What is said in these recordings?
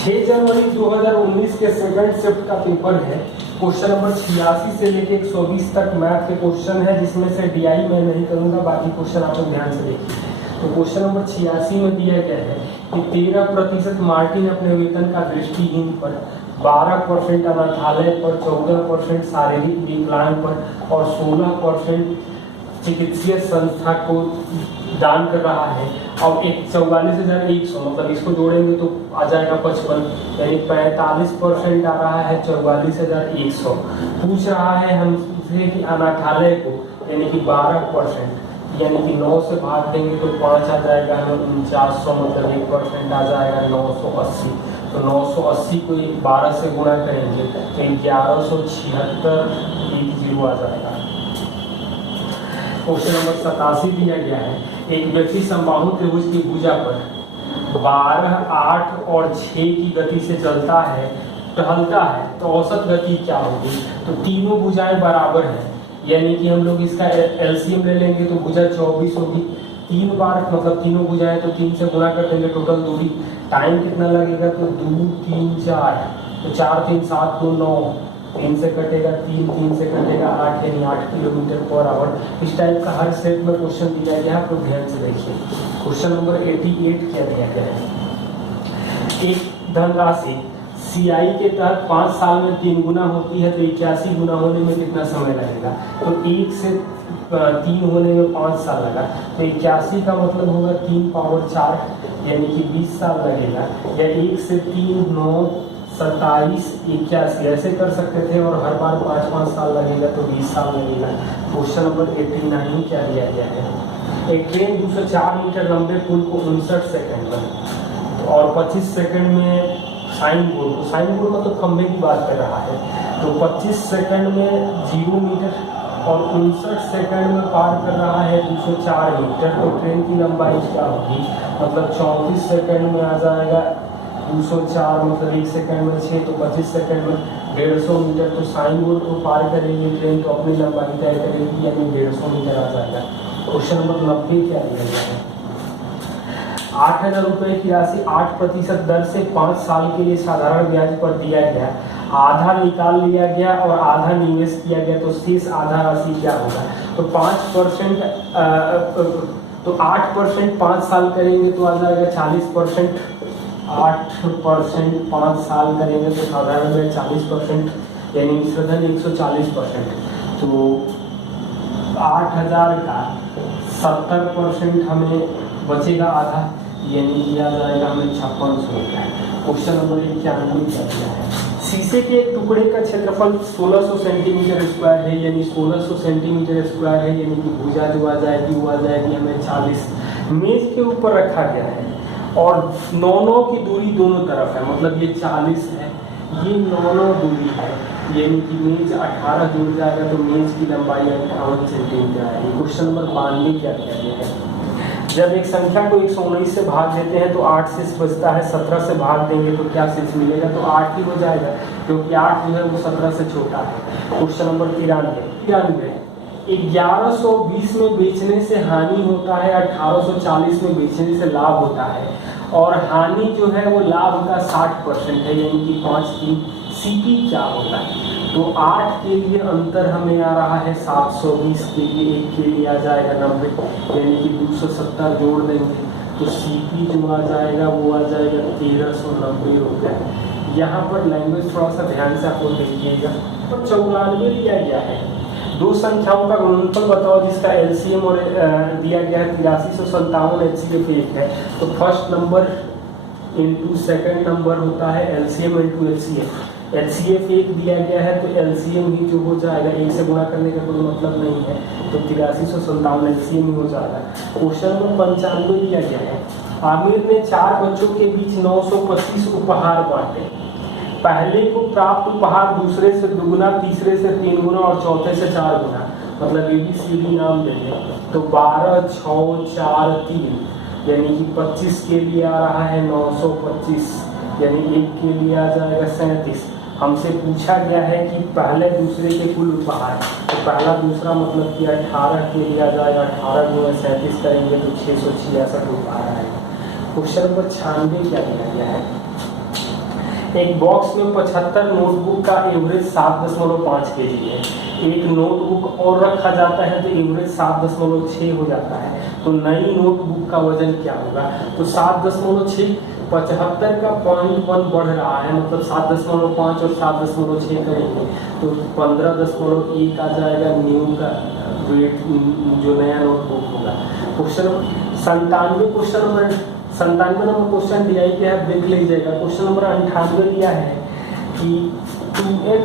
6 जनवरी 2019 के second shift का paper है। क्वेश्चन नंबर 86 से लेके 120 तक मैथ के क्वेश्चन है, जिसमें से डीआई मैं नहीं करूंगा, बाकी क्वेश्चन आप लोग ध्यान से देखिए। तो क्वेश्चन नंबर 86 में दिया गया है कि 13% मार्टिन अपने वेतन का दृष्टिहीन पर, 12% अनाथालय पर, 14% शारीरिक विकलांग पर और 16% चिकित्सीय संस्था को दान कर रहा है। और 44,100 मतलब इसको जोड़ेंगे तो आ जाएगा 55, यानी 45% आ रहा है 44,100। पूछ रहा है हमसे कि अनाथालय को यानी कि 12% यानी कि 9 से भाग देंगे तो 5 आ जाएगा, हमें 4900 मतलब 1% आ जाएगा 980। तो 980 को 12 से गुणा करेंगे तो 1176 आ जाएगा। क्वेश्चन नंबर 87 दिया गया है, एक व्यक्ति समबाहु त्रिभुज की भुजा पर 12, 8 और 6 की गति से चलता है, टहलता है, तो औसत गति क्या होगी। तो तीनों भुजाएं बराबर हैं, यानी कि हम लोग इसका एलसीएम ले लेंगे तो भुजा 24 होगी। 3 बार मतलब तीनों भुजाएं तो 3 से गुणा कर देंगे, टोटल दूरी। टाइम कितना लगेगा तो 2, 3, 4, तो 4, 3, 7, 2, 9, 3 से कटेगा 3, 3 से कटेगा 8, यानी 8 किलोमीटर पर आवर। इस टाइप का हर सेट में क्वेश्चन दिया गया है, आप लोग ध्यान से देखिए। क्वेश्चन नंबर 88 क्या दिया गया है, एक धनराशि सीआई के तहत 5 साल में 3 गुना होती है, तो 81 गुना होने में कितना समय लगेगा। तो 1 से 3 होने में 5 साल लगा, तो 81 का मतलब होगा 3 पावर 4 यानी कि 20 साल लगेगा। या 1 से 3, 9, 27, 81 ऐसे कर सकते थे, और हर बार 5-5 साल लगेगा तो 20 साल लगेगा। क्वेश्चन नंबर 89 क्या दिया गया है, एक ट्रेन 204 मीटर लंबे पुल को 59 सेकंड में और 25 सेकंड में साइन बोर्ड, तो साइन बोर्ड मतलब खंभे की बात कर रहा है, तो 25 सेकंड में 0 मीटर और 59 सेकंड में पार कर रहा है 204 मीटर। तो ट्रेन की लंबाई क्या होगी, मतलब 34 सेकंड में आ जाएगा 204 मतलब 1 सेकंड में 6, तो 25 सेकंड में 150 मीटर। तो साइन बोर्ड को पार करेंगे ट्रेन तो अपनी लंबाई तय करेगी, यानी 150 मीटर आ जाएगा। क्वेश्चन नंबर 90 क्या दिया गया है, 8,000 रुपये की राशि 8% दर से 5 साल के लिए साधारण ब्याज पर दिया गया, आधा निकाल लिया गया और आधा निवेश किया गया, तो शेष आधा राशि क्या होगा। तो 5% तो 8% 5 साल करेंगे तो आ जाएगा 40%, 8% 5 साल करेंगे तो साधारण ब्याज 40%, यानी मिश्रधन 140%। तो 8,000 का 70% हमें बचेगा आधा, यानी किया जाएगा हमें 5600 रुपया। क्वेश्चन नंबर 91 क्या दिया है, शीशे के एक टुकड़े का क्षेत्रफल 1600 सेंटीमीटर स्क्वायर है, यानी 1600 सेंटीमीटर स्क्वायर है, यानी कि भुजा जो आ जाएगी वो आ जाएगी हमें 40। मेज के ऊपर रखा गया है और 9-9 की दूरी दोनों तरफ है, मतलब ये 40 है, ये 9-9 दूरी है, यानी कि मेज 18 जुड़ जाएगा, तो मेज की लंबाई 58 सेंटीमीटर आएगी। क्वेश्चन नंबर 92 क्या दिया गया है, जब एक संख्या को 119 से भाग देते हैं तो 8 शेष बचता है, 17 से भाग देंगे तो क्या शेष मिलेगा, तो 8 ही हो जाएगा, क्योंकि 8 जो है वो 17 से छोटा है। क्वेश्चन नंबर 93, 1120 में बेचने से हानि होता है, 1840 में बेचने से लाभ होता है, और हानि जो है वो लाभ का 60% है, यानी कि 5/3। सीपी क्या होता है, तो 8 के लिए अंतर हमें आ रहा है 720 के लिए, 1 के लिए आ जाएगा 90, यानी कि 270 जोड़ देंगे तो सीपी जो आ जाएगा वो आ जाएगा 1390 रुपये। यहाँ पर लैंग्वेज थोड़ा सा ध्यान से आपको देखिएगा। तो 94 लिया गया है, दो संख्याओं का गुणनफल बताओ जिसका एलसीएम और दिया गया है 8357, एचसीएफ 1 है, तो first number into second number होता है एलसीएम इंटू एचसीएफ। एचसीएफ 1 दिया गया है तो एलसीएम ही जो हो जाएगा, 1 से गुणा करने का कोई मतलब नहीं है, तो 8357 एलसीएम ही हो जाएगा। क्वेश्चन नंबर 95 दिया गया है, आमिर ने 4 बच्चों के बीच 925 उपहार बांटे, पहले को प्राप्त उपहार दूसरे से दुगुना, तीसरे से 3 गुना और चौथे से 4 गुना, मतलब ABCD नाम देंगे, तो 12, 6, 4, 3, यानी कि 25 के लिए आ रहा है 925, यानी 1 के लिए आ जाएगा 37। हमसे पूछा गया है कि पहले दूसरे के कुल उपहार, तो पहला दूसरा मतलब कि 18 के लिए आ जाएगा, 18 गुना 37 करेंगे तो 666 उपहार आएगा। क्वेश्चन नंबर 96 क्या दिया गया है, एक बॉक्स में 75 नोटबुक का एवरेज 7.5 kg है। एक नोटबुक और रखा जाता है तो एवरेज 7.6 हो जाता है। तो नई नोटबुक का वजन क्या होगा? तो 7.6 75 का 0.1 बढ़ रहा है, मतलब 7.5 और 7.6 करेंगे तो 15.1 आ जाएगा न्यू का वेट जो नया नोटबुक होगा। क्वेश्चन 97 नंबर क्वेश्चन दिया है कि आप देख लीजिएगा। क्वेश्चन नंबर 98 दिया है कि 2x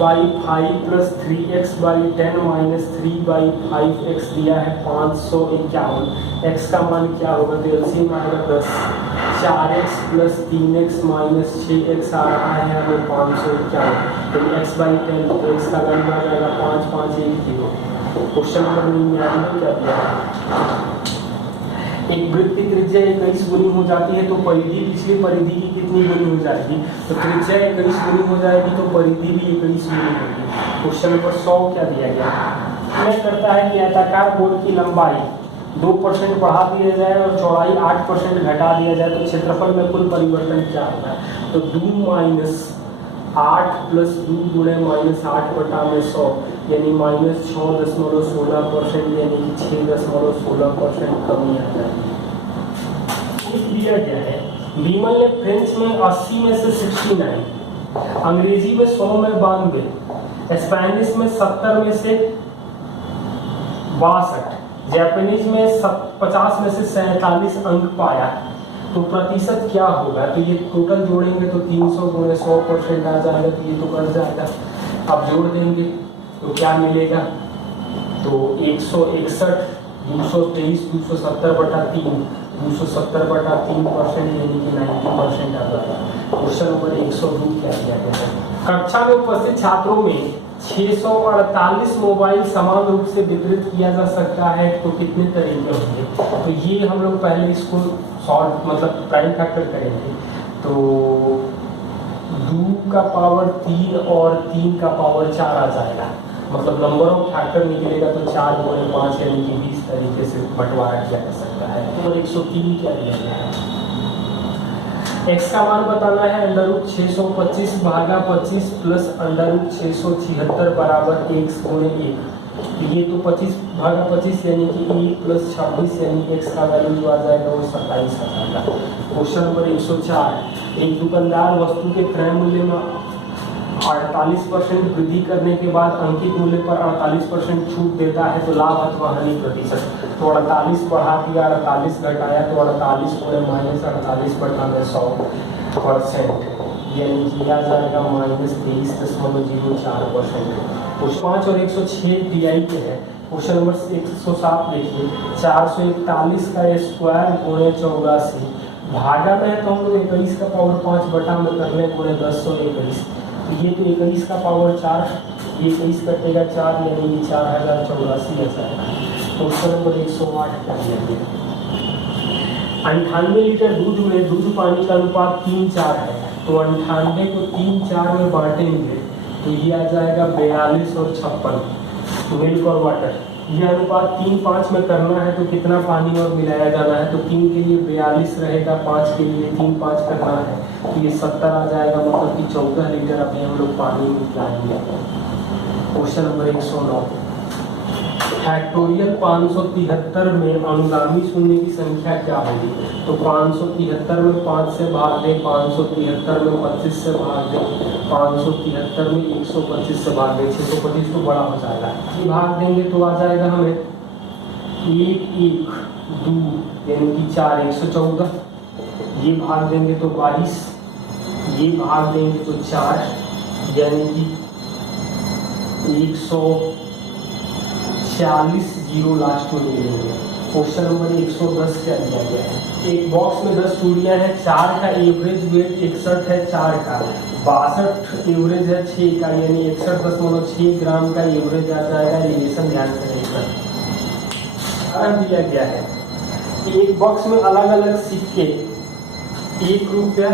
by 5 plus 3x by 10 minus 3 by 5x दिया है 551। x का मान क्या होगा? तो एलसीएम आएगा 10। 4x plus 3x minus 6x आ रहा है हमें 551। तो x बाई 10 तो x का वैल्यू आ जाएगा 5510। क्वेश्चन नंबर 99 क्या दिया है? एक वृत्त की त्रिज्या 21 गुनी हो जाती है तो परिधि पिछली परिधि की कितनी गुनी हो जाएगी? तो त्रिज्या 21 गुनी हो जाएगी तो परिधि भी 21 गुनी होगी। क्वेश्चन नंबर 100 क्या दिया गया? यह करता है कि आयताकार बोर्ड की लंबाई 2% बढ़ा दिया जाए और चौड़ाई 8% घटा दिया जाए तो क्षेत्रफल में कुल परिवर्तन क्या होगा? तो 2 माइनस 8 प्लस 2 गुणे माइनस 8 बटा में 100 यानी माइनस 6.16% यानी कि 6.16% कमी आ जाएगी। दिया गया है विमल ने फ्रेंच में 80 में से 69, अंग्रेजी में 100 में 92, स्पेनिश में 70 में से 62, जापानीज में 50 में से 47 अंक पाया तो प्रतिशत क्या होगा? तो ये टोटल जोड़ेंगे तो 300 गुणे 100% आ जाएगा तो ये तो कट जाएगा। अब जोड़ देंगे तो क्या मिलेगा? तो 161, 223, 270 बटा 3, 270 बटा 3% यानी कि 90% आ जाएगा। क्वेश्चन नंबर 102 क्या दिया गया है? कक्षा में उपस्थित छात्रों में 648 मोबाइल समान रूप से वितरित किया जा सकता है तो कितने तरीके होंगे? तो ये हम लोग पहले इसको सॉल्व मतलब प्राइम फैक्टर करेंगे। तो 2 का पावर 3 और 3 का पावर 4 आ जाएगा, मतलब नंबर ऑफ फैक्टर निकलेगा तो 4 गुणे 5 यानी कि 20 तरीके से बंटवारा किया जा सकता है। नंबर 103 क्या दिया गया है? x का मान बताना है √625 भागा 25 प्लस √676 बराबर x गुणे 1। ये तो 25 भागा 25 यानी कि 1 प्लस 26 यानी x का वैल्यू जो आ जाएगा वो 27 आ जाएगा। क्वेश्चन नंबर 104, एक दुकानदार वस्तु के क्रय मूल्य में 48% वृद्धि करने के बाद अंकित मूल्य पर 48% छूट देता है तो लाभ अथवा हानि प्रतिशत। तो 48 बढ़ा दिया, 48 घटाया तो 48 गुणे माइनस 48 बटा में 100% यानी कि आ जाएगा माइनस 23.04%। क्वेश्चन 5 और 106 DI के है। क्वेश्चन नंबर 107 देखिए, 441 का स्क्वायर गुणे 84 भागा में है तो हम लोग 21 का पावर 5 बटा में कर लें गुणे 1021। ये तो 21 का पावर 4, ये 21 कटेगा 4 यानी 4084 आ जाएगा। क्वेश्चन नंबर 108 कर लेंगे। 98 लीटर दूध में दूध पानी का अनुपात 3:4 है तो 98 को 3:4 में बांटेंगे तो ये आ जाएगा 42 और 56 मिल्क और वाटर। यह अनुपात 3:5 में करना है तो कितना पानी और मिलाया जाना है? तो 3 के लिए 42 रहेगा, 5 के लिए 3:5 करना है तो ये 70 आ जाएगा, मतलब कि 14 लीटर अभी हम लोग पानी मिलाएंगे। क्वेश्चन नंबर 109, फैक्टोरियल 573 में अनुगामी शून्य की संख्या क्या होगी? तो 573 में 5 से भाग दे, 573 में 25 से भाग दे, 573 में 125 से भाग दे, 625 तो बड़ा हो जाएगा। ये भाग देंगे तो आ जाएगा हमें 1 1 2 यानी कि 4 114। ये भाग देंगे तो 22, ये भाग देंगे तो 4 यानी कि 140 जीरो लास्ट में मिलेंगे। क्वेश्चन नंबर 110 क्या दिया गया है? एक बॉक्स में 10 चूड़ियां हैं, 4 का एवरेज वेट 61 है, 4 का 62 एवरेज है, 6 का यानी 61.6 ग्राम का एवरेज आ जाएगा। रिलेशन ध्यान से देखना दिया गया है। एक बॉक्स में अलग अलग सिक्के 1 रुपया,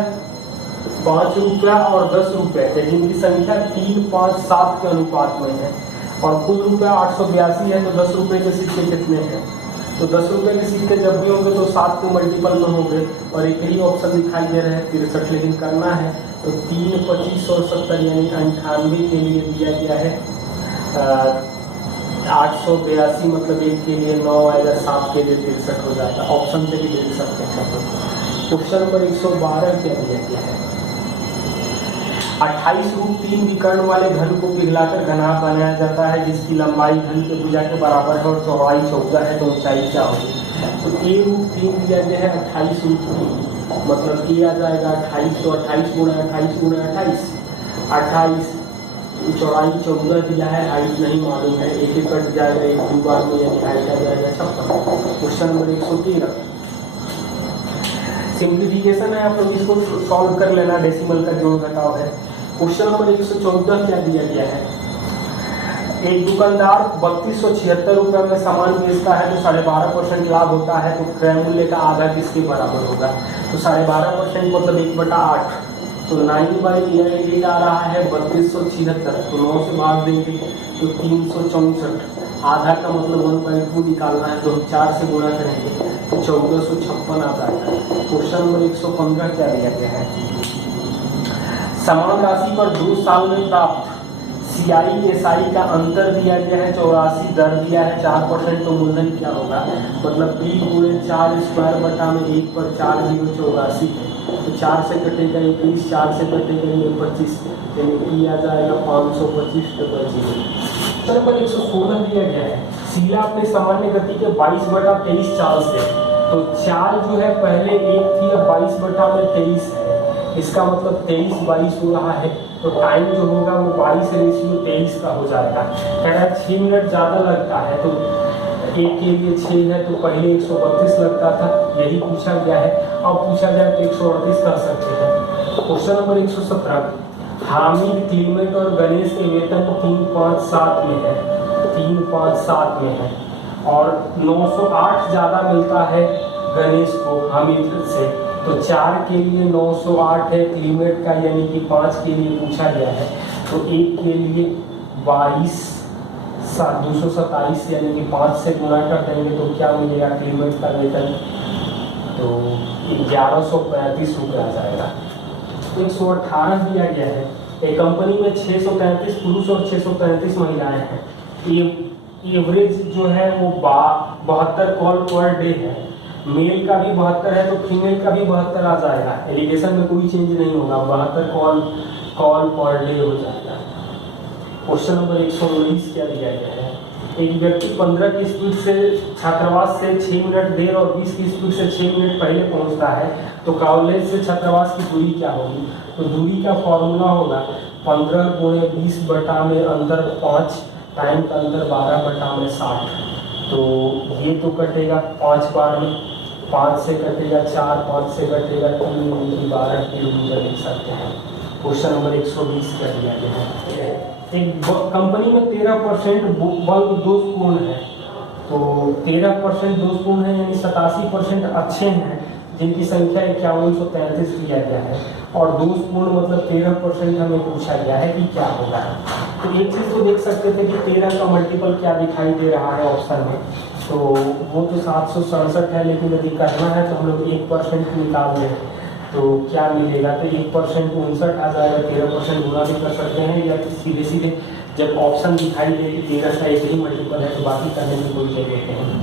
5 रुपया और 10 रुपये है जिनकी संख्या 3, 5, 7 के अनुपात में है और कुल रुपया 882 है तो 10 रुपये के सिक्के कितने हैं? तो 10 रुपये की सिक्के जब भी होंगे तो 7 के मल्टीपल में होंगे, और एक ही ऑप्शन दिखाई दे रहा है 63, लेकिन करना है तो 3, 25 और 70 यानी 98 के लिए दिया गया है 882, मतलब 1 के लिए 9 आएगा, 7 के लिए 63 हो जाता है। ऑप्शन से भी देख सकते हैं। क्वेश्चन नंबर 112 क्या दिया गया है? 28 रूप 3 विकर्ण वाले घन को पिघलाकर घनाभ बनाया जाता है, जिसकी लंबाई घन के भुजा के बराबर है और चौड़ाई 14 है, तो ऊंचाई क्या होगी? तो ए रूप 3 दिया गया है 28 रूप 3, मतलब ए आ जाएगा 28, तो 28 गुणा 28 गुणा 28, 28, चौड़ाई 14 दिया है, हाइट नहीं मालूम है, एक एक कट जाएगा, एक दो बार में, यानी हाइट आ जाएगा 56। क्वेश्चन नंबर 113 सिंप्लीफिकेशन है, आप लोग इसको सॉल्व कर लेना, डेसिमल का जोड़ घटाव है। क्वेश्चन नंबर 114 क्या दिया गया है? एक दुकानदार 3276 रुपये में सामान बेचता है, तो 12.5% लाभ होता है, तो क्रय मूल्य का आधा किसके बराबर होगा? तो 12.5% मतलब 1/8, तो 9/8 आ रहा है 3276, तो 9 से भाग देंगे तो 364, आधा का मतलब 1/2 निकालना है, तो 4 से गुणा करेंगे तो 1456 आ जाएगा। क्वेश्चन नंबर 115 क्या दिया गया है? समान राशि पर 2 साल में प्राप्त CI/SI का अंतर दिया गया है 84, दर दिया है 4%, तो मूलधन क्या होगा? मतलब P गुणे 4 स्क्वायर बटा में 1 पर 4 0 84 है, तो 4 से कटेगा 21, 4 से कटेगा 25, यानी P आ जाएगा 525 डबल 0। नंबर 116 दिया गया है, शीला अपने सामान्य गति के 22/23 चाल से, तो 4 जो है पहले 1 थी, अब 22/23 है, इसका मतलब 23/22 हो रहा है, तो टाइम जो होगा वो 22:23 का हो जाएगा। कह रहा है 6 मिनट ज़्यादा लगता है, तो 1 के लिए 6 है, तो पहले 132 लगता था, यही पूछा गया है। अब पूछा जाए तो 138 कर सकते हैं। क्वेश्चन नंबर 117 हामिद, क्लीमेट और गणेश के वेतन 357 में है, 357 में है, और 908 ज़्यादा मिलता है गणेश को हामिद से, तो 4 के लिए 908 है क्लीमेट का, यानी कि 5 के लिए पूछा गया है, तो 1 के लिए 227, यानी कि 5 से गुणा कर देंगे तो क्या मिलेगा क्लीमेट का वेतन? तो 1135 रुपये आ जाएगा। 118 दिया गया है, एक कंपनी में 635 पुरुष और 635 महिलाएं हैं, एवरेज जो है वो 72 कॉल पर डे है, मेल का भी 72 है, तो फीमेल का भी 72 आ जाएगा, एलिगेशन में कोई चेंज नहीं होगा, 72 कॉल पर डे हो जाएगा। क्वेश्चन नंबर 119 क्या दिया गया है? एक व्यक्ति 15 की स्पीड से छात्रावास से 6 मिनट देर और 20 की स्पीड से 6 मिनट पहले पहुंचता है, तो कॉलेज से छात्रावास की दूरी क्या होगी? तो दूरी का फॉर्मूला होगा 15 गुणे 20 बटा में अंदर 5, टाइम का अंदर 12/60, तो ये तो कटेगा 5 बार में, 5 से कटेगा 4, 5 से कटेगा 3, 12 किलोमीटर लिख सकते हैं। क्वेश्चन नंबर 120 कर दिया गया है, एक कंपनी में 13% बल्ब दोषपूर्ण है, तो 13% दोषपूर्ण है, यानी 87% अच्छे हैं, जिनकी संख्या 5133 दिया गया है, और दोषपूर्ण मतलब 13% हमें पूछा गया है कि क्या होगा। तो एक चीज़ तो देख सकते थे कि 13 का मल्टीपल क्या दिखाई दे रहा है ऑप्शन में, तो वो तो 767 है, लेकिन यदि करना है तो हम लोग 1% निकाल लें तो क्या मिलेगा? तो 1% 59 आ जाएगा, 13% गुना भी कर सकते हैं, या सीधे सीधे जब ऑप्शन दिखाई दे कि 13 का एक ही मल्टीपल है तो बाकी करने की कोई जरूरत नहीं।